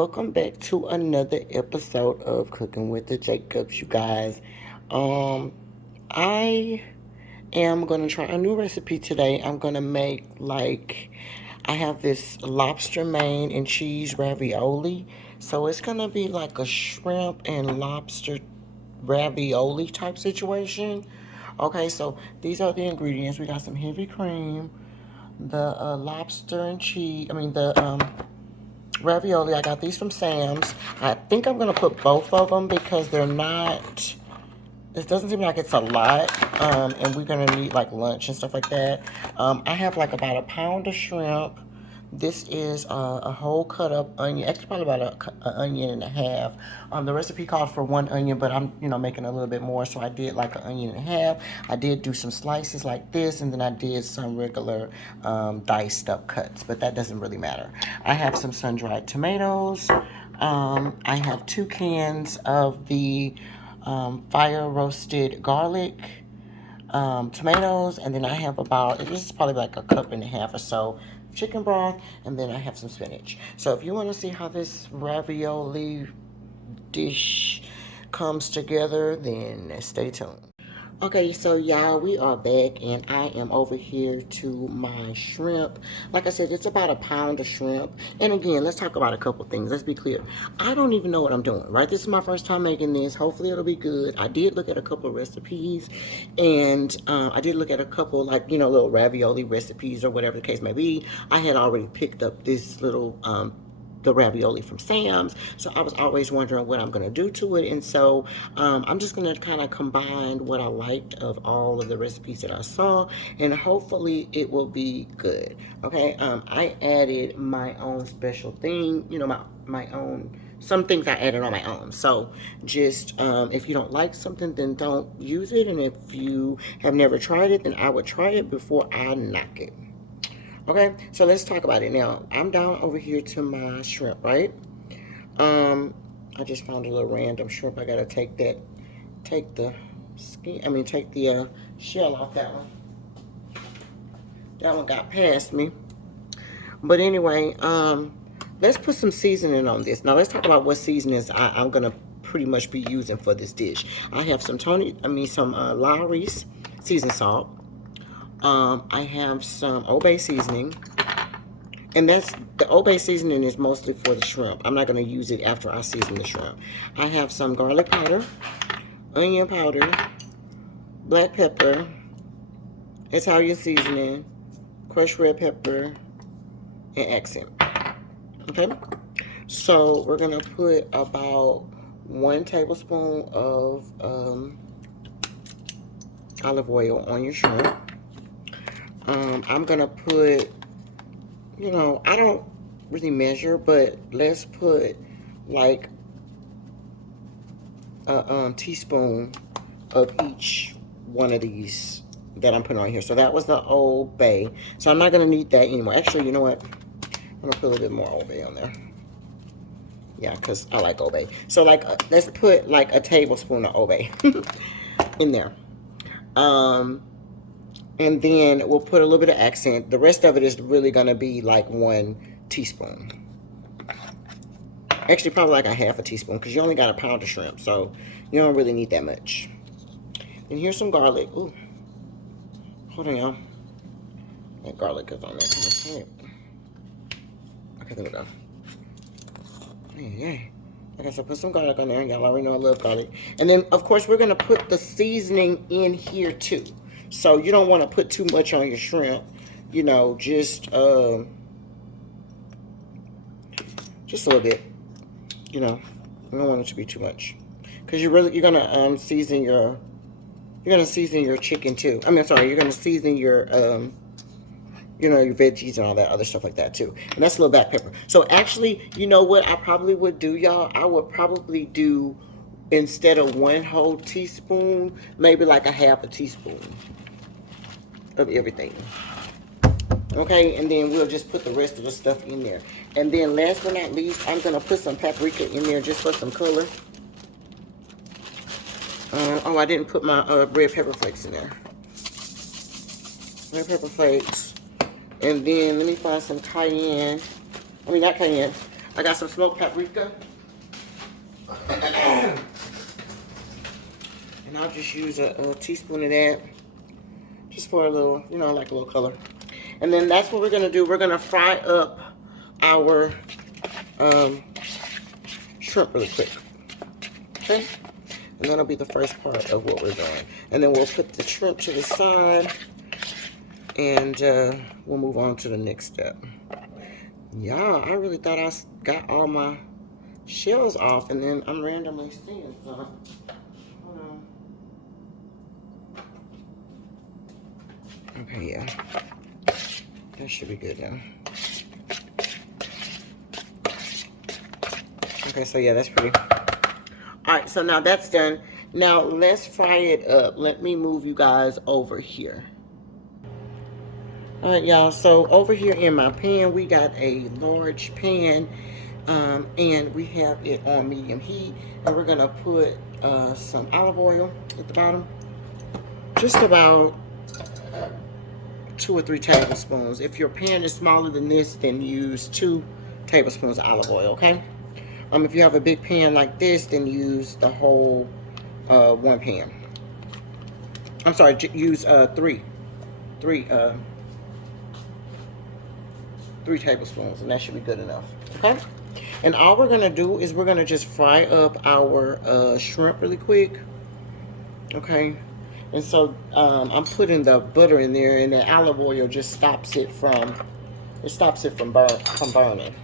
welcome back to another episode of Cooking with the Jacobs, you guys. Um, I am gonna try a new recipe today. I'm gonna make I have this lobster main and cheese ravioli. So it's gonna be like a shrimp and lobster ravioli type situation. Okay, so these are the ingredients. We got some heavy cream, the lobster and cheese. The ravioli. I got these from Sam's. I think I'm gonna put both of them because they're not. It doesn't seem like it's a lot, and we're gonna need like lunch and stuff like that. I have like about a pound of shrimp. This is a whole cut up onion, actually probably about an onion and a half. The recipe called for one onion, but I'm making a little bit more, so I did like an onion and a half. I did do some slices like this, and then I did some regular diced up cuts, but that doesn't really matter. I have some sun dried tomatoes. I have 2 cans of the fire roasted garlic, tomatoes, and then I have this is probably like a cup and a half or so chicken broth, and then I have some spinach. So if you want to see how this ravioli dish comes together, then stay tuned. Okay, so y'all, we are back, and I am over here to my shrimp. Like I said, it's about a pound of shrimp. And again, let's talk about a couple things. Let's be clear. I don't even know what I'm doing, right? This is my first time making this. Hopefully, it'll be good. I did look at a couple of recipes, and I did look at a couple, little ravioli recipes or whatever the case may be. I had already picked up this little the ravioli from Sam's. So I was always wondering what I'm going to do to it. And so I'm just going to kind of combine what I liked of all of the recipes that I saw. And hopefully it will be good. Okay. I added my own special thing, my own, some things I added on my own. So just if you don't like something, then don't use it. And if you have never tried it, then I would try it before I knock it. Okay, so let's talk about it now. I'm down over here to my shrimp, right? I just found a little random shrimp. I gotta take the skin. Take the shell off that one. That one got past me. But anyway, let's put some seasoning on this. Now let's talk about what seasonings I'm gonna pretty much be using for this dish. I have some Lawry's seasoned salt. I have some Old Bay seasoning, and the Old Bay seasoning is mostly for the shrimp. I'm not going to use it after I season the shrimp. I have some garlic powder, onion powder, black pepper, Italian seasoning, crushed red pepper, and accent. Okay, so we're going to put about 1 tablespoon of olive oil on your shrimp. I'm gonna put, I don't really measure, but let's put like a teaspoon of each one of these that I'm putting on here. So that was the Old Bay. So I'm not gonna need that anymore. Actually, you know what? I'm gonna put a little bit more Old Bay on there. Yeah, because I like Old Bay. So let's put like a tablespoon of Old Bay in there. And then we'll put a little bit of accent. The rest of it is really going to be like 1 teaspoon. Actually, probably like a half a teaspoon because you only got a pound of shrimp. So you don't really need that much. And here's some garlic. Ooh. Hold on, y'all. That garlic is on there. Okay, there we go. Yeah. Okay, so put some garlic on there. Y'all already know I love garlic. And then, of course, we're going to put the seasoning in here, too. So you don't want to put too much on your shrimp. Just a little bit. You don't want it to be too much. Because you're going to season your chicken, too. You're going to season your your veggies and all that other stuff like that too. And that's a little black pepper. So actually, you know what I probably would do, y'all? I would probably do, instead of 1 whole teaspoon, maybe like a half a teaspoon of everything. Okay, and then we'll just put the rest of the stuff in there. And then last but not least, I'm going to put some paprika in there just for some color. I didn't put my red pepper flakes in there. Red pepper flakes. And then let me find some cayenne. Not cayenne. I got some smoked paprika. And I'll just use a teaspoon of that. Just for a little, you know, like a little color. And then that's what we're going to do. We're going to fry up our shrimp really quick. Okay? And that'll be the first part of what we're doing. And then we'll put the shrimp to the side. And we'll move on to the next step. Yeah, I really thought I got all my shells off. And then I'm randomly seeing some. Hold on. Okay, yeah. That should be good now. Okay, so yeah, that's pretty. Alright, so now that's done. Now let's fry it up. Let me move you guys over here. Alright, y'all, so over here in my pan, we got a large pan. And we have it on medium heat. And we're going to put some olive oil at the bottom. Just about 2 or 3 tablespoons. If your pan is smaller than this, then use 2 tablespoons of olive oil, okay? If you have a big pan like this, then use the whole 1 pan. I'm sorry, use 3 tablespoons, and that should be good enough, okay? And all we're gonna do is we're gonna just fry up our shrimp really quick, okay? And so I'm putting the butter in there, and the olive oil just stops it from burning.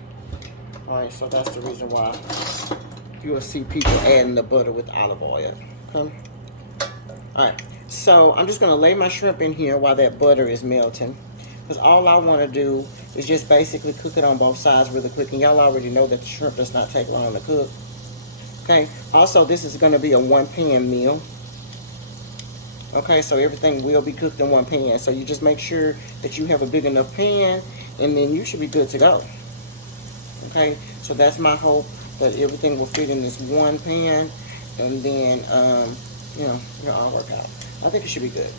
All right, so that's the reason why you will see people adding the butter with olive oil. Okay. All right, so I'm just gonna lay my shrimp in here while that butter is melting, because all I want to do is just basically cook it on both sides really quick. And y'all already know that the shrimp does not take long to cook. Okay. Also, this is gonna be a 1-pan meal. Okay, so everything will be cooked in 1 pan. So you just make sure that you have a big enough pan, and then you should be good to go. Okay, so that's my hope, that everything will fit in this 1 pan, and then, you know, it'll all work out. I think it should be good.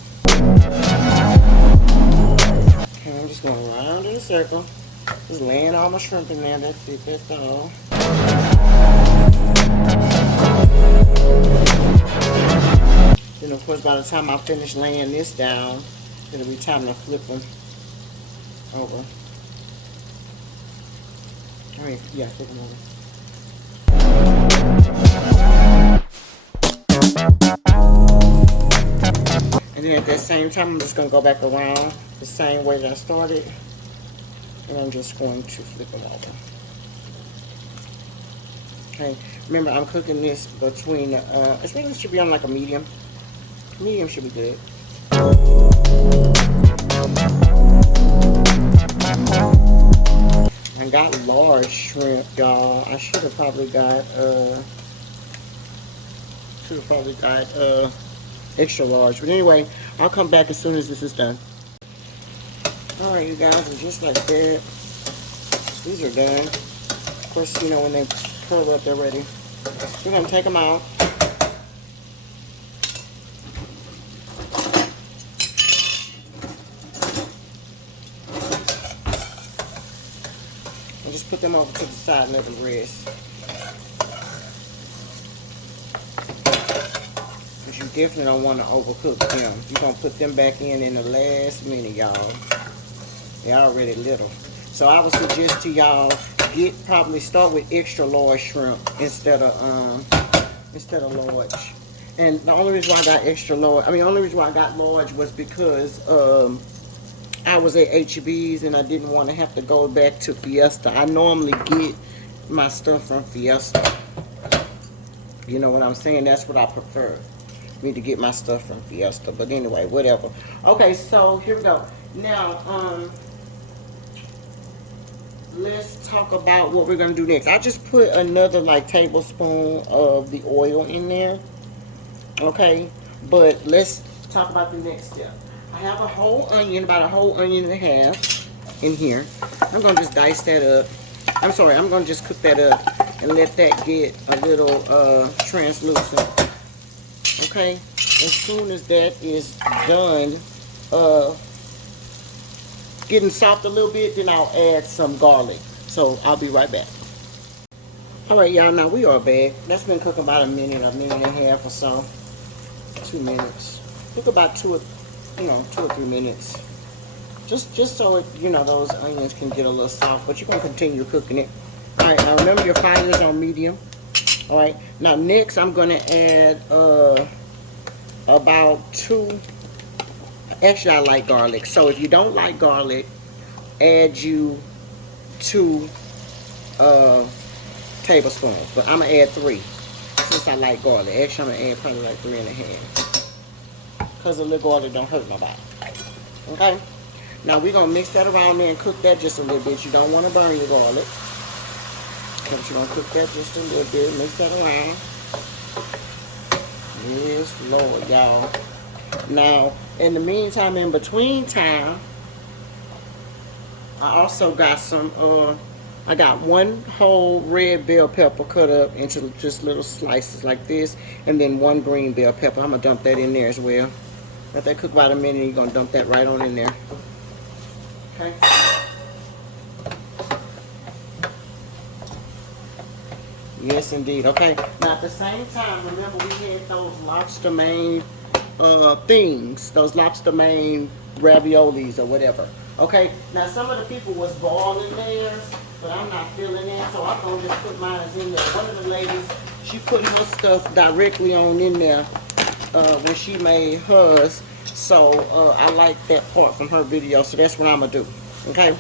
Okay, I'm just going around in a circle. Just laying all my shrimp in there. That's it, that's all. Then, of course, by the time I finish laying this down, it'll be time to flip them over. All right, yeah, flip them over. And then at that same time, I'm just going to go back around the same way that I started. And I'm just going to flip them over. Okay, remember, I'm cooking this between, I think it should be on like a medium. Medium should be good. I got large shrimp, y'all. I should have probably got extra large. But anyway, I'll come back as soon as this is done. Alright, you guys, and just like that, these are done. Of course, you know, when they curl up, they're ready. We're gonna take them out. And just put them over to the side and let them rest. Because you definitely don't want to overcook them. You're going to put them back in the last minute, y'all. They're already little. So I would suggest to y'all, probably start with extra large shrimp instead of large. And the only reason why I got extra large, the only reason why I got large was because I was at HEB's and I didn't want to have to go back to Fiesta. I normally get my stuff from Fiesta. You know what I'm saying? That's what I prefer. Me to get my stuff from Fiesta. But anyway, whatever. Okay, so here we go. Now, let's talk about what we're going to do next. I just put another like tablespoon of the oil in there. Okay, but let's talk about the next step. I have a whole onion, about a whole onion and a half in here. I'm going to just dice that up. I'm sorry, I'm going to just cook that up and let that get a little translucent. Okay, as soon as that is done, getting soft a little bit, then I'll add some garlic. So I'll be right back. All right, y'all. Now we are back. That's been cooking about a minute and a half or so. 2 minutes. Cook about 2 or 3 minutes. Just so it, those onions can get a little soft. But you're gonna continue cooking it. All right. Now remember your fire is on medium. All right. Now next I'm gonna add about two. Actually, I like garlic. So if you don't like garlic, add you 2 tablespoons. But I'm gonna add 3 since I like garlic. Actually, I'm gonna add probably like 3.5. Cause a little garlic don't hurt nobody. Okay. Now we're gonna mix that around there and cook that just a little bit. You don't want to burn your garlic. But you're gonna cook that just a little bit. Mix that around. Yes, Lord, y'all. Now, in the meantime, in between time, I also got some, I got 1 whole red bell pepper cut up into just little slices like this, and then 1 green bell pepper. I'm gonna dump that in there as well. Let that cook about a minute, you're gonna dump that right on in there. Okay. Yes, indeed. Okay. Now, at the same time, remember we had those lobster main things, those lobster main raviolis or whatever. Okay. Now, some of the people was boiling theirs, but I'm not feeling that, so I'm gonna just put mine in there. One of the ladies, she put her stuff directly on in there when she made hers. So I like that part from her video, so that's what I'm gonna do. Okay.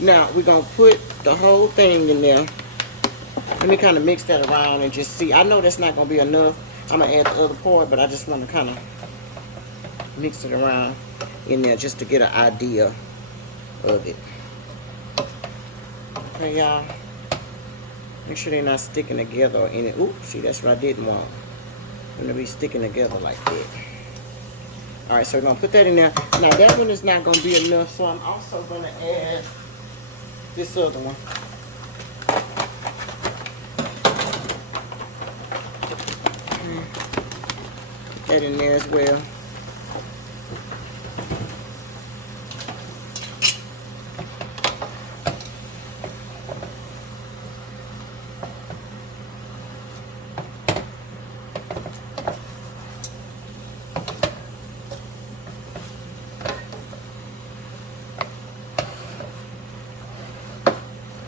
Now we're gonna put the whole thing in there. Let me kind of mix that around and just see. I know that's not going to be enough. I'm going to add the other part, but I just want to kind of mix it around in there just to get an idea of it. Okay, y'all. Make sure they're not sticking together or anything. Oops, see, that's what I didn't want. Them to be sticking together like that. All right, so we're going to put that in there. Now, that one is not going to be enough, so I'm also going to add this other one. That in there as well.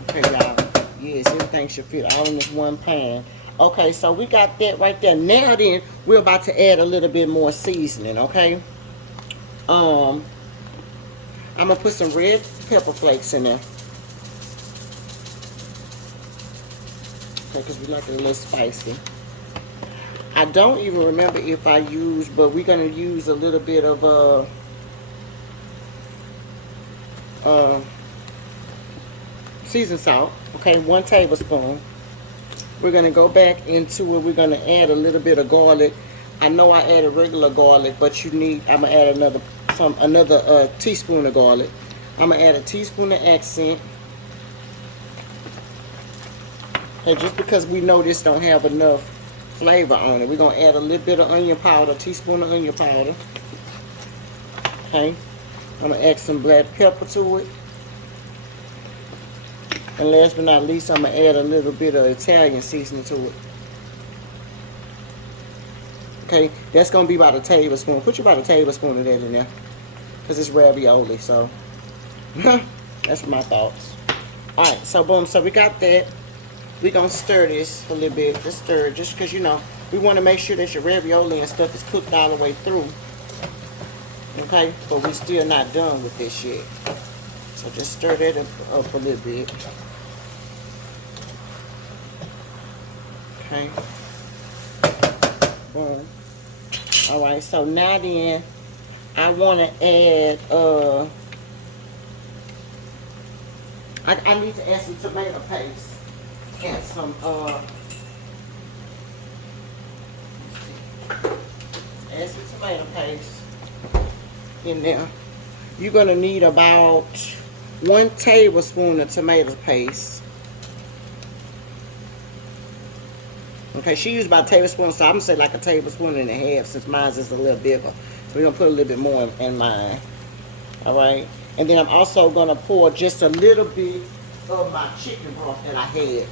Okay, y'all. Yes, everything should fit all in this one pan. Okay, so we got that right there. Now then, we're about to add a little bit more seasoning, okay? I'm gonna put some red pepper flakes in there. Okay, because we like it a little spicy. I don't even remember if I used, but we're gonna use a little bit of seasoned salt. Okay, 1 tablespoon. We're going to go back into it. We're going to add a little bit of garlic. I know I added regular garlic, but I'm going to add another teaspoon of garlic. I'm going to add a teaspoon of accent. Okay, just because we know this don't have enough flavor on it. We're going to add a little bit of onion powder, a teaspoon of onion powder. Okay, I'm going to add some black pepper to it. And last but not least, I'm going to add a little bit of Italian seasoning to it. Okay, that's going to be about a tablespoon. Put you about a tablespoon of that in there. Because it's ravioli, so. That's my thoughts. Alright, so boom. So we got that. We're going to stir this a little bit. Just stir it. Just because, we want to make sure that your ravioli and stuff is cooked all the way through. Okay, but we're still not done with this yet. So just stir that up a little bit. Okay. Boom. Alright, so now then, I want to add, I need to add some tomato paste. And some, add some tomato paste in there. You're going to need about 1 tablespoon of tomato paste. Okay, she used about a tablespoon, so I'm going to say like a tablespoon and a half since mine is a little bigger. So we're going to put a little bit more in mine. Alright? And then I'm also going to pour just a little bit of my chicken broth that I had.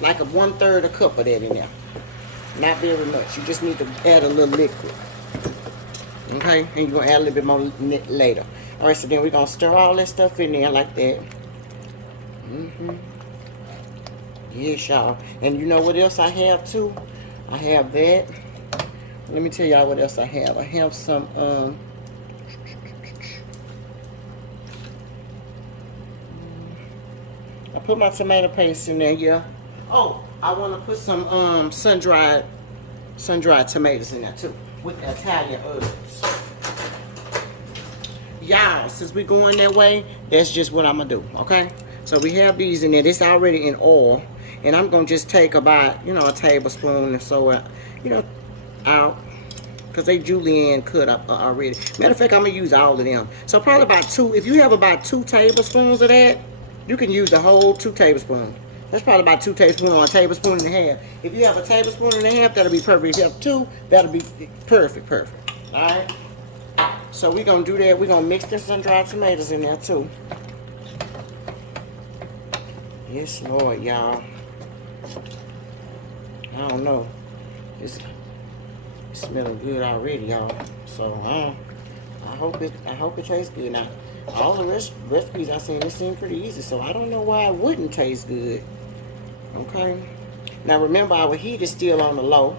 like a 1/3 a cup of that in there. Not very much. You just need to add a little liquid. Okay, and you're gonna add a little bit more later. All right, so then we're gonna stir all that stuff in there like that. Yes, y'all. And you know what else I have too? I have that. Let me tell y'all what else I have. I have some I put my tomato paste in there, yeah. Oh, I want to put some sun-dried tomatoes in there too with Italian herbs. Y'all, since we going that way, that's just what I'm gonna do, okay? So we have these in there. This already in oil, and I'm gonna just take about, you know, a tablespoon or so, you know, out, because they julienne cut up already. Matter of fact, I'm gonna use all of them. So probably about 2. If you have about 2 tablespoons of that, you can use the whole 2 tablespoons. That's probably about 2 tablespoons or a tablespoon and a half. If you have a tablespoon and a half, that'll be perfect. If you have 2, that'll be perfect. All right. So we're gonna do that. We're gonna mix the sun-dried tomatoes in there too. Yes, Lord, y'all. I don't know. It's smelling good already, y'all. So I hope it tastes good. Now, all the recipes I seen, it seemed pretty easy. So I don't know why it wouldn't taste good. Okay. Now remember, our heat is still on the low.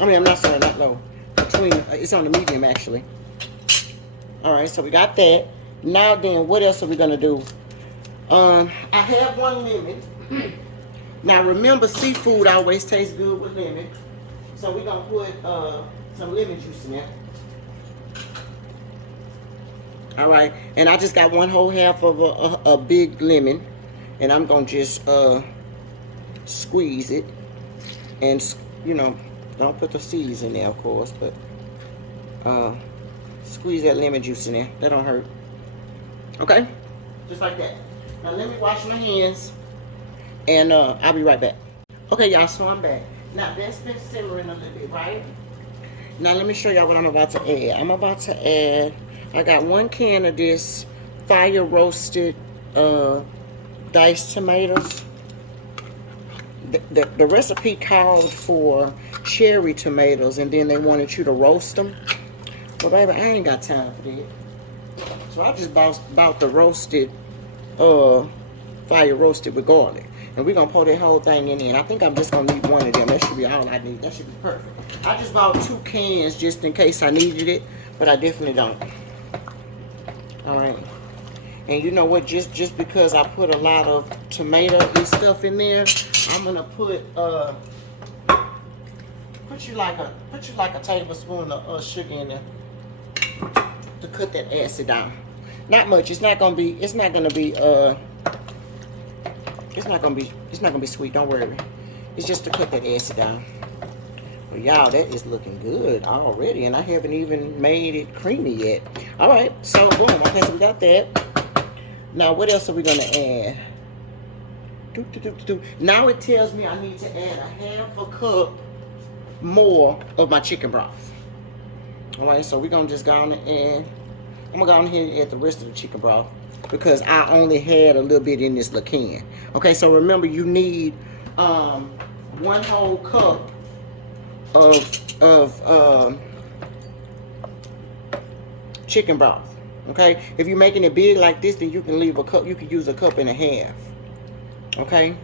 I mean, I'm not saying not low. It's on the medium actually. All right, so we got that. Now then, what else are we gonna do? I have 1 lemon. Now remember, seafood always tastes good with lemon. So we're gonna put some lemon juice in there. All right, and I just got 1/2 half of a big lemon, and I'm gonna just squeeze it, and you know, don't put the seeds in there, of course, but squeeze that lemon juice in there. That don't hurt. Okay, just like that. Now let me wash my hands, and I'll be right back. Okay, y'all, so I'm back. Now that's been simmering a little bit, right? Now let me show y'all what I'm about to add. I'm about to add, I got 1 can of this fire roasted diced tomatoes. The recipe called for cherry tomatoes, and then they wanted you to roast them. But baby, I ain't got time for that. So I just bought the roasted, fire roasted with garlic. And we're going to pour that whole thing in there. And I think I'm just going to need 1 of them. That should be all I need. That should be perfect. I just bought 2 cans just in case I needed it. But I definitely don't. All right. And you know what? Just because I put a lot of tomato and stuff in there, I'm going to put you like a tablespoon of sugar in there to cut that acid down. Not much. It's not gonna be sweet. Don't worry. It's just to cut that acid down. Well, y'all, that is looking good already, and I haven't even made it creamy yet. All right, so boom. Okay, so we got that. Now, what else are we gonna add? Now it tells me I need to add a 1/2 cup more of my chicken broth. All right, so we're gonna just go on and add. I'm gonna go on here and add the rest of the chicken broth because I only had a little bit in this little can. Okay, so remember, you need 1 whole cup of chicken broth. Okay, if you're making it big like this, then you can leave a cup. You can use a cup and a half. Okay,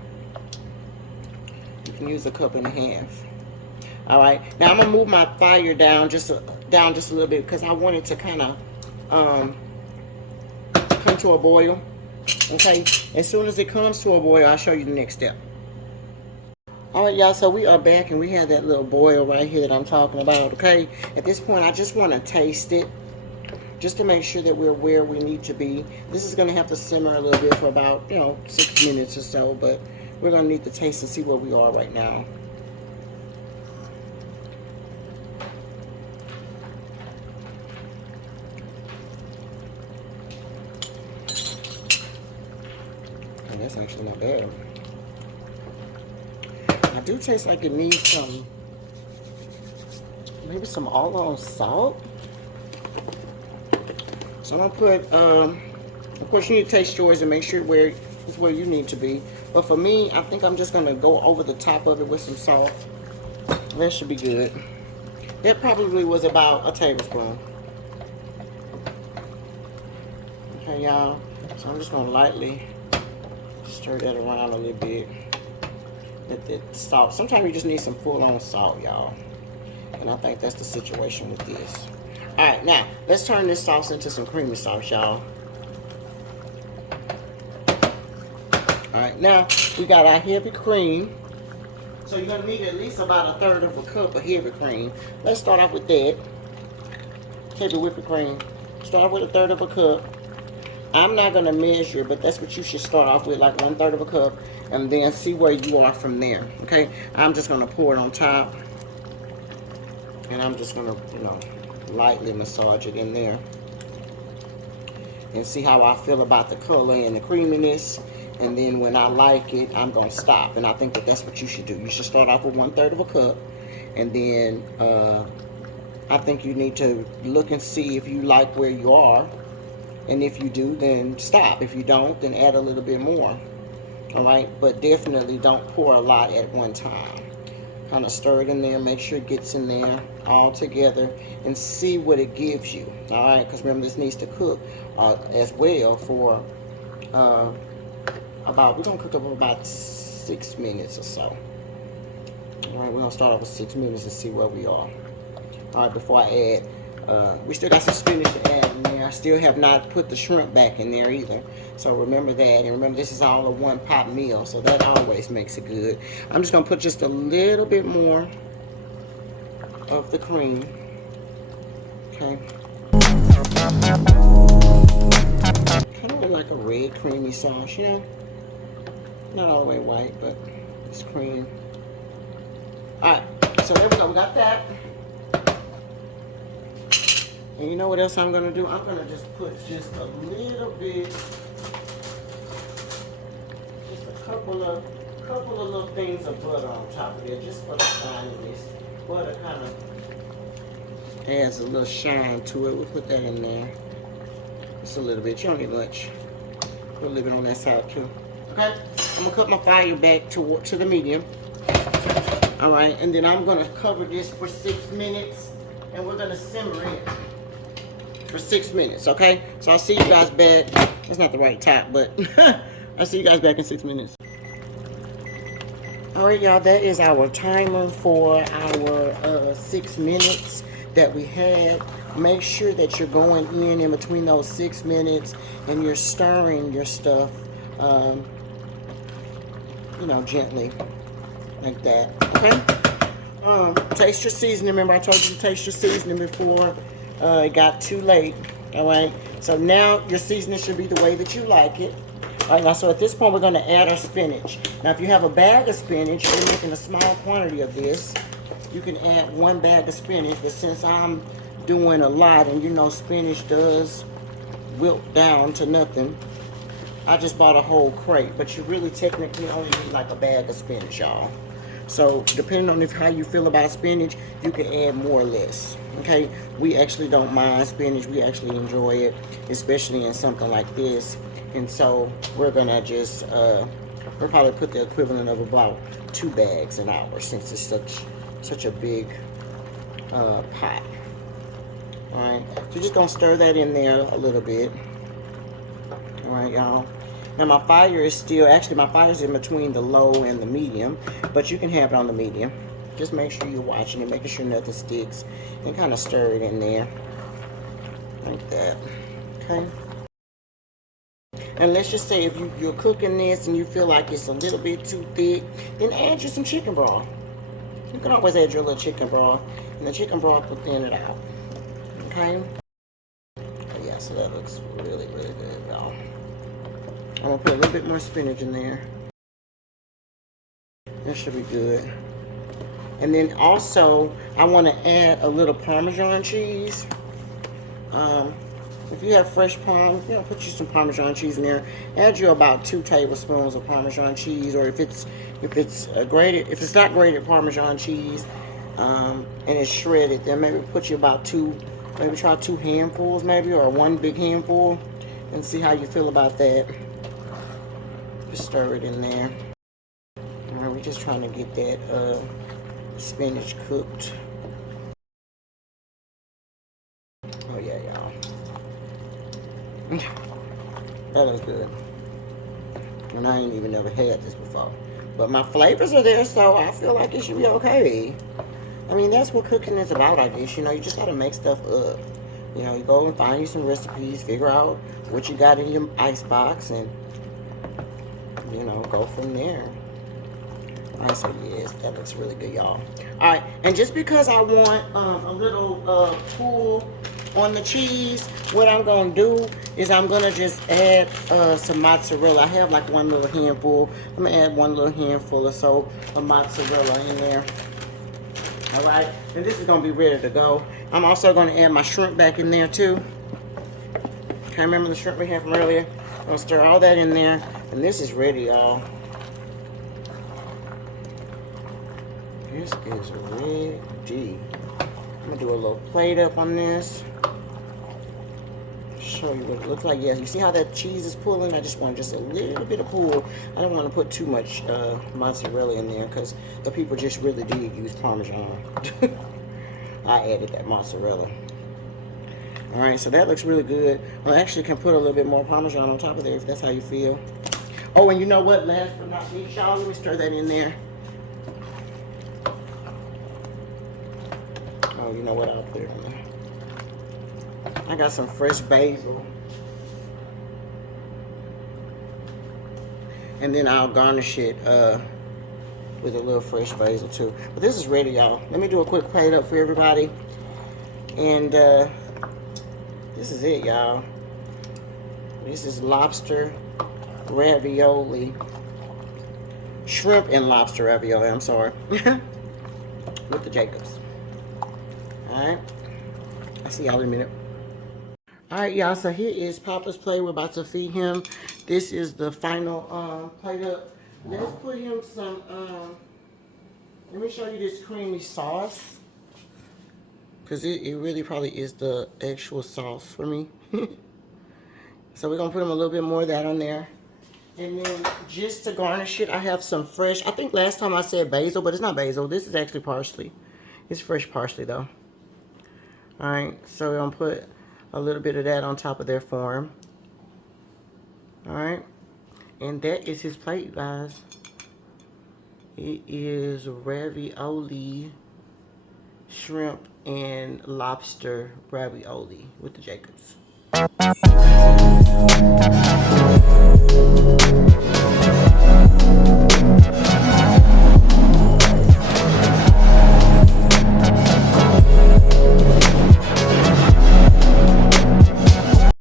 you can use a cup and a half. All right, now I'm gonna move my fire down just a little bit because I want it to kind of come to a boil. Okay, as soon as it comes to a boil, I'll show you the next step. All right, y'all, so we are back, and we have that little boil right here that I'm talking about. Okay, at this point, I just want to taste it just to make sure that we're where we need to be. This is gonna have to simmer a little bit for about 6 minutes or so, but we're gonna need to taste and see where we are right now. That's actually not bad. I do taste like it needs maybe some all-on salt. So I'm gonna put, of course you need to taste yours and make sure where is where you need to be. But for me, I think I'm just gonna go over the top of it with some salt. That should be good. That probably was about a tablespoon. Okay, y'all. So I'm just gonna lightly stir that around a little bit. Let the salt. Sometimes you just need some full-on salt, y'all. And I think that's the situation with this. All right, now let's turn this sauce into some creamy sauce, y'all. All right, now we got our heavy cream. So you're gonna need at least about 1/3 of a cup of heavy cream. Let's start off with that. Heavy whipping cream. Start off with 1/3 of a cup. I'm not gonna measure, but that's what you should start off with, like 1/3 of a cup, and then see where you are from there. Okay, I'm just gonna pour it on top, and I'm just gonna, lightly massage it in there, and see how I feel about the color and the creaminess. And then when I like it, I'm gonna stop. And I think that that's what you should do. You should start off with 1/3 of a cup, and then I think you need to look and see if you like where you are. And if you do, then stop. If you don't, then add a little bit more. All right, but definitely don't pour a lot at one time. Kind of stir it in there, make sure it gets in there all together, and see what it gives you. All right, because remember, this needs to cook as well for we're gonna cook up about 6 minutes or so. All right, we're gonna start off with 6 minutes and see where we are. All right, before I add, we still got some spinach to add in there. I still have not put the shrimp back in there either. So remember that. And remember, this is all a one pot meal, so that always makes it good. I'm just gonna put just a little bit more of the cream. Okay. Kind of like a red creamy sauce, you know? Not all the way white, but it's cream. Alright, so there we go. We got that. And you know what else I'm going to do? I'm going to just put just a little bit, just a couple of little things of butter on top of it, just for the shininess. Butter kind of adds a little shine to it. We'll put that in there. Just a little bit. You don't need much. Put a little bit on that side too. Okay? I'm going to cut my fire back to the medium. Alright, and then I'm going to cover this for 6 minutes, and we're going to simmer it for 6 minutes, okay? So I'll see you guys back. That's not the right top, but I'll see you guys back in 6 minutes. Alright, y'all, that is our timer for our 6 minutes that we had. Make sure that you're going in between those 6 minutes and you're stirring your stuff, gently, like that, okay? Taste your seasoning. Remember I told you to taste your seasoning before it got too late, all right? So now your seasoning should be the way that you like it. All right, now, so at this point, we're going to add our spinach. Now, if you have a bag of spinach, you're making a small quantity of this, you can add 1 bag of spinach, but since I'm doing a lot, and spinach does wilt down to nothing, I just bought a whole crate, but you really technically only need like a bag of spinach, y'all. So depending on how you feel about spinach, you can add more or less, okay? We actually don't mind spinach. We actually enjoy it, especially in something like this. And so we're gonna just, we'll probably put the equivalent of about 2 bags an hour, since it's such a big pot. All right, so you're just gonna stir that in there a little bit. All right, y'all. Now my fire is still, actually my fire is in between the low and the medium, but you can have it on the medium. Just make sure you're watching it, making sure nothing sticks, and kind of stir it in there, like that, okay? And let's just say if you're cooking this and you feel like it's a little bit too thick, then add you some chicken broth. You can always add your little chicken broth, and the chicken broth will thin it out, okay? Yeah, so that looks really, really good, y'all. I'm gonna put a little bit more spinach in there. That should be good. And then also, I want to add a little Parmesan cheese. If you have fresh Parm, put you some Parmesan cheese in there. Add you about 2 tablespoons of Parmesan cheese, or if it's grated, if it's not grated Parmesan cheese, and it's shredded, then maybe put you about 2, maybe try 2 handfuls, maybe, or 1 big handful, and see how you feel about that. Just stir it in there. All right, we're just trying to get that spinach cooked. Oh yeah, y'all. That is good. And I ain't even never had this before. But my flavors are there, so I feel like it should be okay. I mean, that's what cooking is about, I guess. You know, you just gotta make stuff up. You know, you go and find you some recipes, figure out what you got in your ice box, and, you know, go from there. Alright, so yes, that looks really good, y'all. Alright, and just because I want a little pull on the cheese, what I'm gonna do is I'm gonna just add some mozzarella. I have like one little handful. I'm gonna add one little handful or so of mozzarella in there. Alright, and this is gonna be ready to go. I'm also gonna add my shrimp back in there too. Okay, remember the shrimp we had from earlier? I'm gonna stir all that in there, and this is ready, y'all. This is ready. I'm gonna do a little plate up on this. Show you what it looks like. Yeah, you see how that cheese is pulling? I just want just a little bit of pull. I don't want to put too much mozzarella in there because the people just really did use Parmesan. I added that mozzarella. Alright, so that looks really good. I actually can put a little bit more Parmesan on top of there if that's how you feel. Oh, and you know what? Last but not least, y'all, let me stir that in there. Oh, you know what? I'll put it in there. I got some fresh basil. And then I'll garnish it with a little fresh basil too. But this is ready, y'all. Let me do a quick plate up for everybody. And this is it, y'all. This is lobster ravioli. Shrimp and lobster ravioli, I'm sorry. With the Jacobs. Alright. I'll see y'all in a minute. Alright, y'all, so here is Papa's plate. We're about to feed him. This is the final plate up. Let's put him some, let me show you this creamy sauce. Because it really probably is the actual sauce for me. So we're going to put him a little bit more of that on there. And then just to garnish it, I have some fresh, I think last time I said basil, but it's not basil. This is actually parsley. It's fresh parsley though. Alright, so we're going to put a little bit of that on top of their form. Alright. And that is his plate, you guys. It is ravioli, shrimp, and lobster ravioli with the Jacobs.